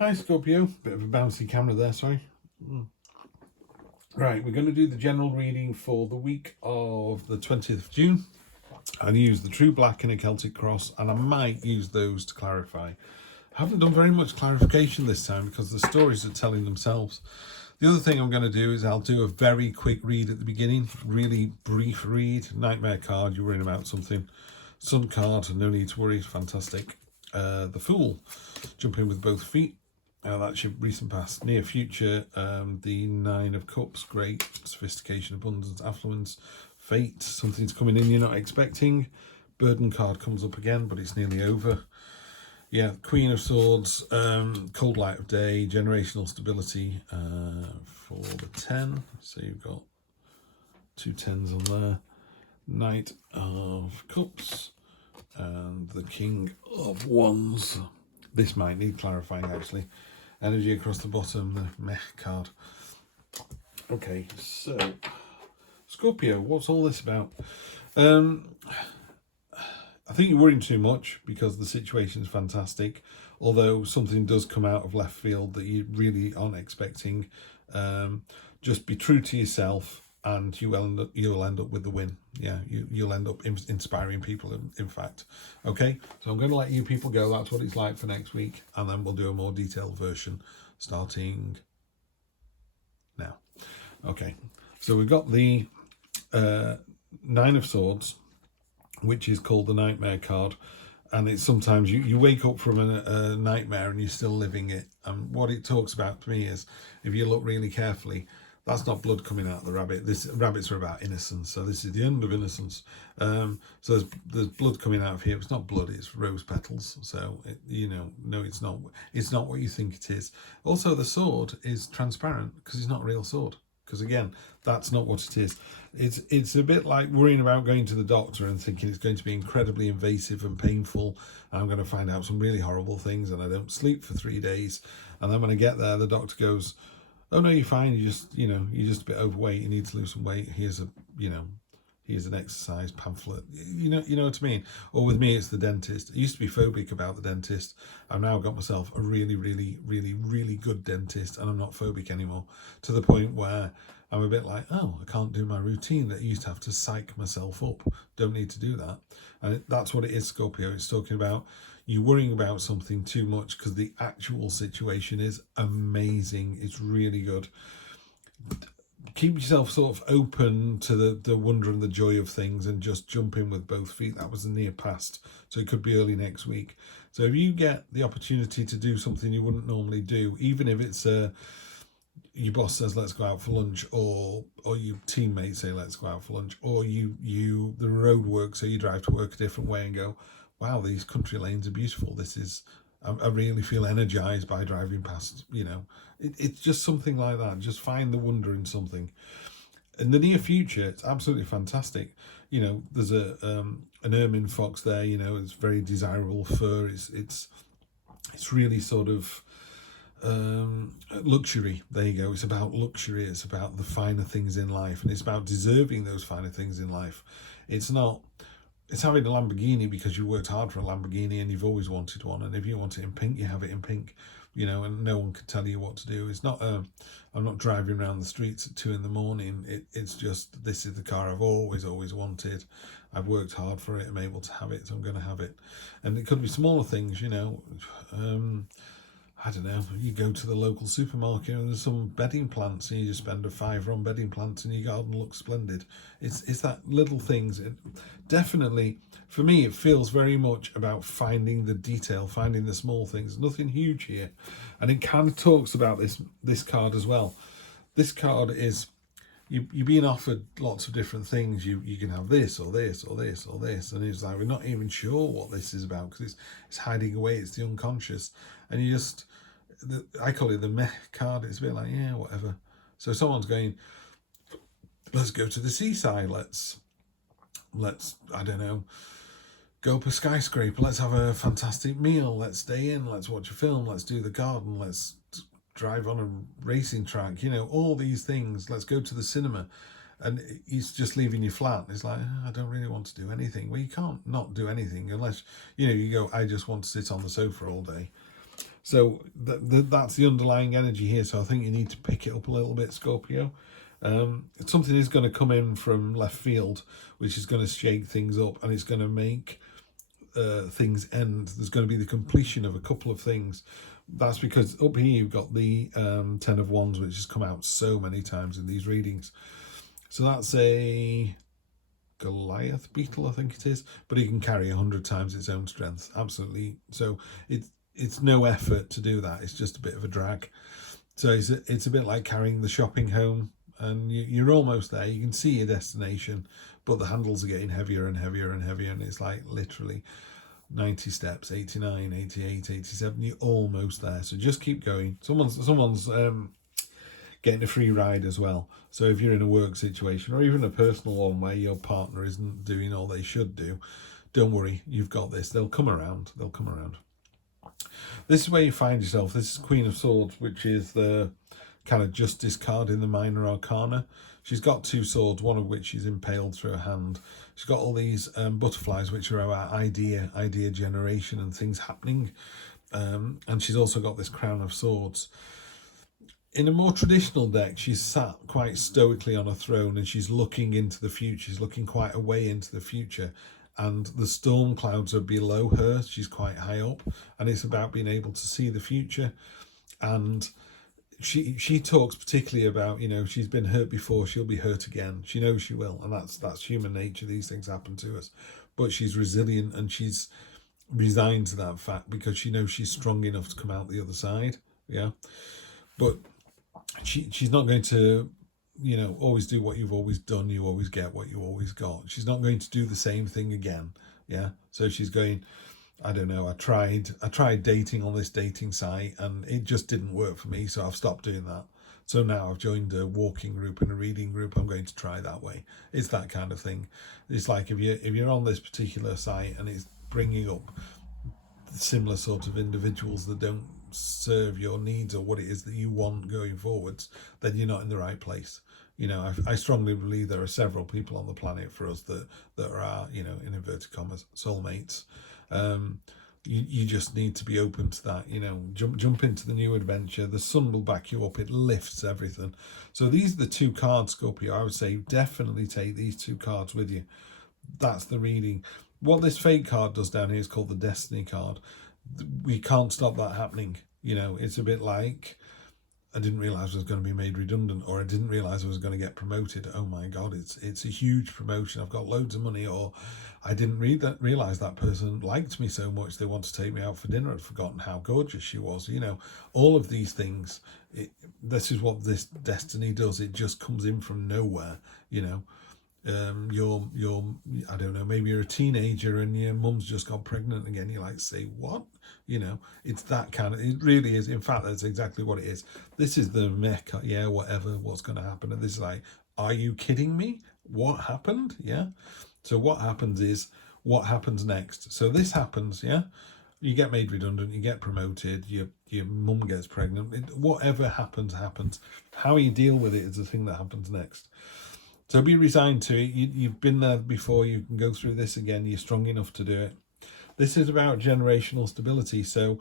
Hi Scorpio, bit of a bouncy camera there, sorry. Right, we're going to do the general reading for the week of the 20th of June. I'll use the True Black and a Celtic Cross, and I might use those to clarify. I haven't done very much clarification this time because the stories are telling themselves. The other thing I'm going to do is I'll do a very quick read at the beginning, really brief read. Nightmare card, you're worrying about something. Sun card, no need to worry, fantastic. The Fool, jump in with both feet. That's your recent past. Near future, the Nine of Cups, great. Sophistication, abundance, affluence, fate, something's coming in you're not expecting. Burden card comes up again, but it's nearly over. Yeah, Queen of Swords, cold light of day, generational stability for the 10. So you've got two 10s on there. Knight of Cups and the King of Wands. This might need clarifying actually. Energy across the bottom, the meh card. Okay, so Scorpio, what's all this about? I think you're worrying too much because the situation is fantastic. Although something does come out of left field that you really aren't expecting. Just be true to yourself, and you'll end up with the win. Yeah, you'll end up inspiring people. In fact, okay. So I'm going to let you people go. That's what it's like for next week, and then we'll do a more detailed version starting now. Okay. So we've got the Nine of Swords, which is called the Nightmare card. And it's sometimes you wake up from a nightmare and you're still living it. And what it talks about to me is, if you look really carefully, that's not blood coming out of the rabbit. Rabbits are about innocence, so this is the end of innocence. So there's blood coming out of here. It's not blood; it's rose petals. So no, it's not. It's not what you think it is. Also, the sword is transparent because it's not a real sword. Because again, that's not what it is. It's a bit like worrying about going to the doctor and thinking it's going to be incredibly invasive and painful. And I'm going to find out some really horrible things, and I don't sleep for 3 days. And then when I get there, the doctor goes, "Oh no, you're fine. You're just a bit overweight. You need to lose some weight. Here's an exercise pamphlet." You know what I mean? Or with me, it's the dentist. I used to be phobic about the dentist. I've now got myself a really, really, really, really good dentist, and I'm not phobic anymore. To the point where I'm a bit like, oh, I can't do my routine that I used to have to psych myself up. Don't need to do that. And that's what it is, Scorpio. It's talking about you worrying about something too much because the actual situation is amazing. It's really good. Keep yourself sort of open to the wonder and the joy of things, and just jump in with both feet. That was the near past, so it could be early next week. So if you get the opportunity to do something you wouldn't normally do, even if it's your boss says let's go out for lunch, or your teammates say let's go out for lunch, or the road work, so you drive to work a different way and go, wow, these country lanes are beautiful. I really feel energized by driving past. It's just something like that. Just find the wonder in something. In the near future, it's absolutely fantastic. There's an ermine fox there. It's very desirable fur. It's really sort of luxury. There you go. It's about luxury. It's about the finer things in life, and it's about deserving those finer things in life. It's having a Lamborghini because you worked hard for a Lamborghini and you've always wanted one, and if you want it in pink, you have it in pink. And no one can tell you what to do. It's not I'm not driving around the streets at 2 in. It's just, this is the car I've always wanted. I've worked hard for it. I'm able to have it, so I'm going to have it. And it could be smaller things. I don't know, you go to the local supermarket and there's some bedding plants, and you just spend a £5 on bedding plants and your garden looks splendid. It's that little things. Definitely, for me, it feels very much about finding the detail, finding the small things. Nothing huge here. And it kind of talks about this card as well. This card is, you're being offered lots of different things. You can have this or this or this or this, and it's like, we're not even sure what this is about because it's hiding away. It's the unconscious, and I call it the meh card. It's a bit like, yeah, whatever. So someone's going, let's go to the seaside. Let's I don't know, go up a skyscraper. Let's have a fantastic meal. Let's stay in. Let's watch a film. Let's do the garden. Let's drive on a racing track. All these things. Let's go to the cinema. And he's just leaving you flat. It's like, I don't really want to do anything. Well, you can't not do anything unless, you go, I just want to sit on the sofa all day. So that's the underlying energy here. So I think you need to pick it up a little bit, Scorpio. Something is going to come in from left field, which is going to shake things up, and it's going to make things end. There's going to be the completion of a couple of things. That's because up here you've got the Ten of Wands, which has come out so many times in these readings. So that's a Goliath beetle, I think it is, but it can carry 100 times its own strength. Absolutely. So it's no effort to do that. It's just a bit of a drag. So it's a bit like carrying the shopping home, and you're almost there. You can see your destination, but the handles are getting heavier and heavier and heavier, and it's like literally 90 steps, 89, 88, 87. You're almost there. So just keep going. Someone's getting a free ride as well. So if you're in a work situation or even a personal one where your partner isn't doing all they should do, don't worry, you've got this. They'll come around. They'll come around. This is where you find yourself. This is Queen of Swords, which is the kind of justice card in the minor arcana. She's got two swords, one of which is impaled through her hand. She's got all these butterflies, which are about idea generation and things happening. And she's also got this crown of swords. In a more traditional deck, she's sat quite stoically on a throne and she's looking into the future. She's looking quite away into the future. And the storm clouds are below her. She's quite high up. And it's about being able to see the future. And she talks particularly about, she's been hurt before, she'll be hurt again. She knows she will. And that's human nature. These things happen to us. But she's resilient and she's resigned to that fact because she knows she's strong enough to come out the other side. Yeah. But she's not going to, always do what you've always done. You always get what you always got. She's not going to do the same thing again. Yeah. So she's going, I don't know, I tried dating on this dating site and it just didn't work for me. So I've stopped doing that. So now I've joined a walking group and a reading group. I'm going to try that way. It's that kind of thing. It's like if you're on this particular site and it's bringing up similar sort of individuals that don't serve your needs or what it is that you want going forwards, then you're not in the right place. I strongly believe there are several people on the planet for us that are, in inverted commas, soulmates. You just need to be open to that. Jump into the new adventure. The sun will back you up. It lifts everything. So these are the two cards, Scorpio. I would say definitely take these two cards with you. That's the reading. What this fate card does down here is called the Destiny card. We can't stop that happening. It's a bit like, I didn't realize I was going to be made redundant, or I didn't realize I was going to get promoted. Oh my God, it's a huge promotion. I've got loads of money, or I didn't realize that person liked me so much they want to take me out for dinner. I'd forgotten how gorgeous she was. All of these things. This is what this destiny does. It just comes in from nowhere. You're I don't know, maybe you're a teenager and your mum's just got pregnant again. You like say what? It's that kind of, it really is. In fact, that's exactly what it is. This is the mecca, yeah, what's going to happen. And this is like, are you kidding me? What happened? Yeah. So what happens is what happens next. So this happens, yeah. You get made redundant, you get promoted, your mum gets pregnant. Whatever happens. How you deal with it is the thing that happens next. So be resigned to it. You've been there before. You can go through this again. You're strong enough to do it. This is about generational stability. So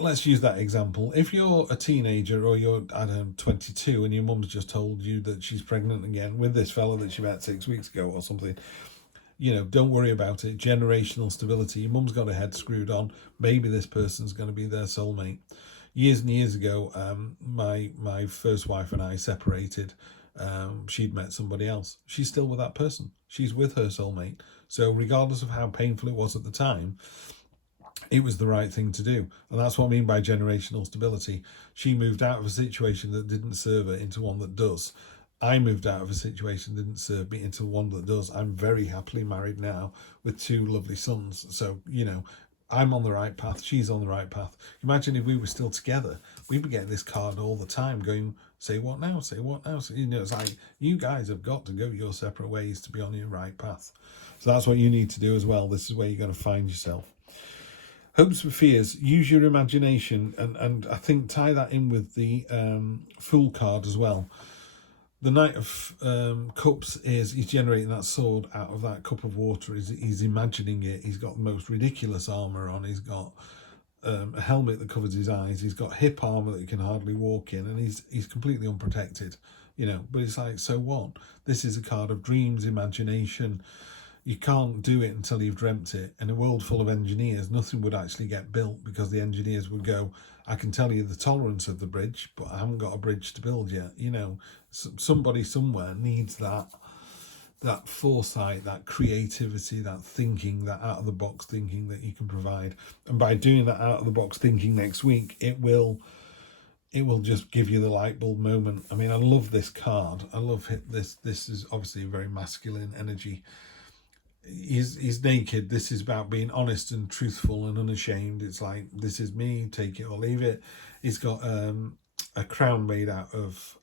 let's use that example. If you're a teenager or you're, 22 and your mum's just told you that she's pregnant again with this fella that she met 6 weeks ago or something, don't worry about it. Generational stability. Your mum's got her head screwed on. Maybe this person's going to be their soulmate. Years and years ago, my first wife and I separated. She'd met somebody else. She's still with that person. She's with her soulmate. So regardless of how painful it was at the time, it was the right thing to do. And that's what I mean by generational stability. She moved out of a situation that didn't serve her into one that does. I moved out of a situation that didn't serve me into one that does. I'm very happily married now with two lovely sons. So, I'm on the right path. She's on the right path. Imagine if we were still together, we'd be getting this card all the time going, say what now? Say what now? So, it's like, you guys have got to go your separate ways to be on your right path. So that's what you need to do as well. This is where you're going to find yourself. Hopes for fears. Use your imagination. And I think tie that in with the Fool card as well. The Knight of Cups he's generating that sword out of that cup of water. He's imagining it. He's got the most ridiculous armour on. He's got a helmet that covers his eyes. He's got hip armor that he can hardly walk in, and he's completely unprotected. You know, but it's like, so what? This is a card of dreams, imagination. You can't do it until you've dreamt it. In a world full of engineers, nothing would actually get built because the engineers would go, I can tell you the tolerance of the bridge, but I haven't got a bridge to build yet. You know, somebody somewhere needs that foresight, that creativity, that thinking, that out of the box thinking that you can provide. And by doing that out of the box thinking next week, it will just give you the light bulb moment. I mean, I love this card. I love this. This is obviously a very masculine energy. He's naked. This is about being honest and truthful and unashamed. It's like, this is me, take it or leave it. He's got a crown made out of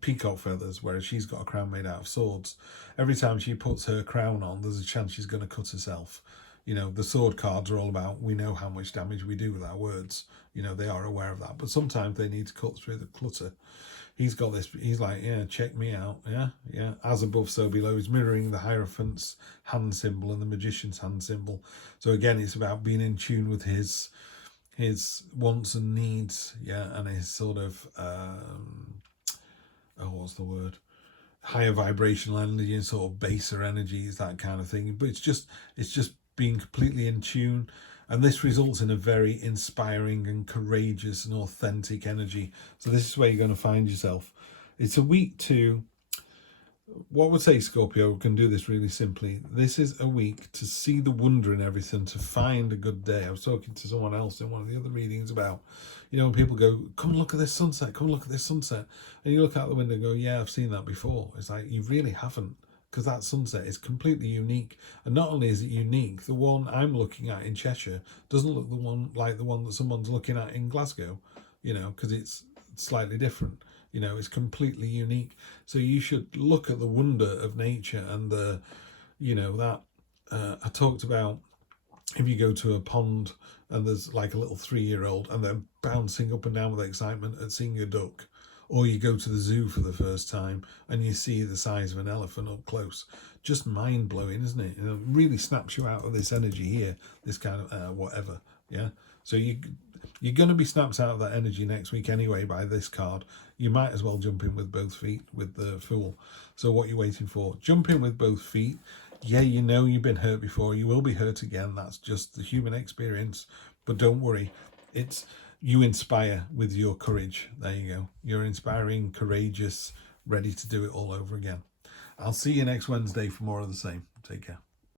peacock feathers, whereas she's got a crown made out of swords. Every time she puts her crown on, there's a chance she's going to cut herself. You know, the sword cards are all about, we know how much damage we do with our words. You know, they are aware of that. But sometimes they need to cut through the clutter. He's got this, he's like, yeah, check me out. Yeah. As above, so below. He's mirroring the Hierophant's hand symbol and the Magician's hand symbol. So again, it's about being in tune with his wants and needs, and his sort of, what's the word? Higher vibrational energy and sort of baser energies, that kind of thing. But it's just being completely in tune. And this results in a very inspiring and courageous and authentic energy. So this is where you're going to find yourself. It's a week to, what would say Scorpio can do this really simply. This is a week to see the wonder in everything, to find a good day. I was talking to someone else in one of the other readings about, you know, when people go, come look at this sunset, come look at this sunset. And you look out the window and go, yeah, I've seen that before. It's like, you really haven't. Because that sunset is completely unique. And not only is it unique, the one I'm looking at in Cheshire doesn't look like the one that someone's looking at in Glasgow, you know, because it's slightly different. You know, it's completely unique. So you should look at the wonder of nature and the, you know, that I talked about, if you go to a pond and there's like a little 3-year-old and they're bouncing up and down with excitement at seeing a duck. Or you go to the zoo for the first time and you see the size of an elephant up close. Just mind-blowing, isn't it? It really snaps you out of this energy here, this kind of whatever, yeah? So you're going to be snapped out of that energy next week anyway by this card. You might as well jump in with both feet with the Fool. So what are you waiting for? Jump in with both feet. Yeah, you know you've been hurt before. You will be hurt again. That's just the human experience. But don't worry. You inspire with your courage. There you go. You're inspiring, courageous, ready to do it all over again. I'll see you next Wednesday for more of the same. Take care.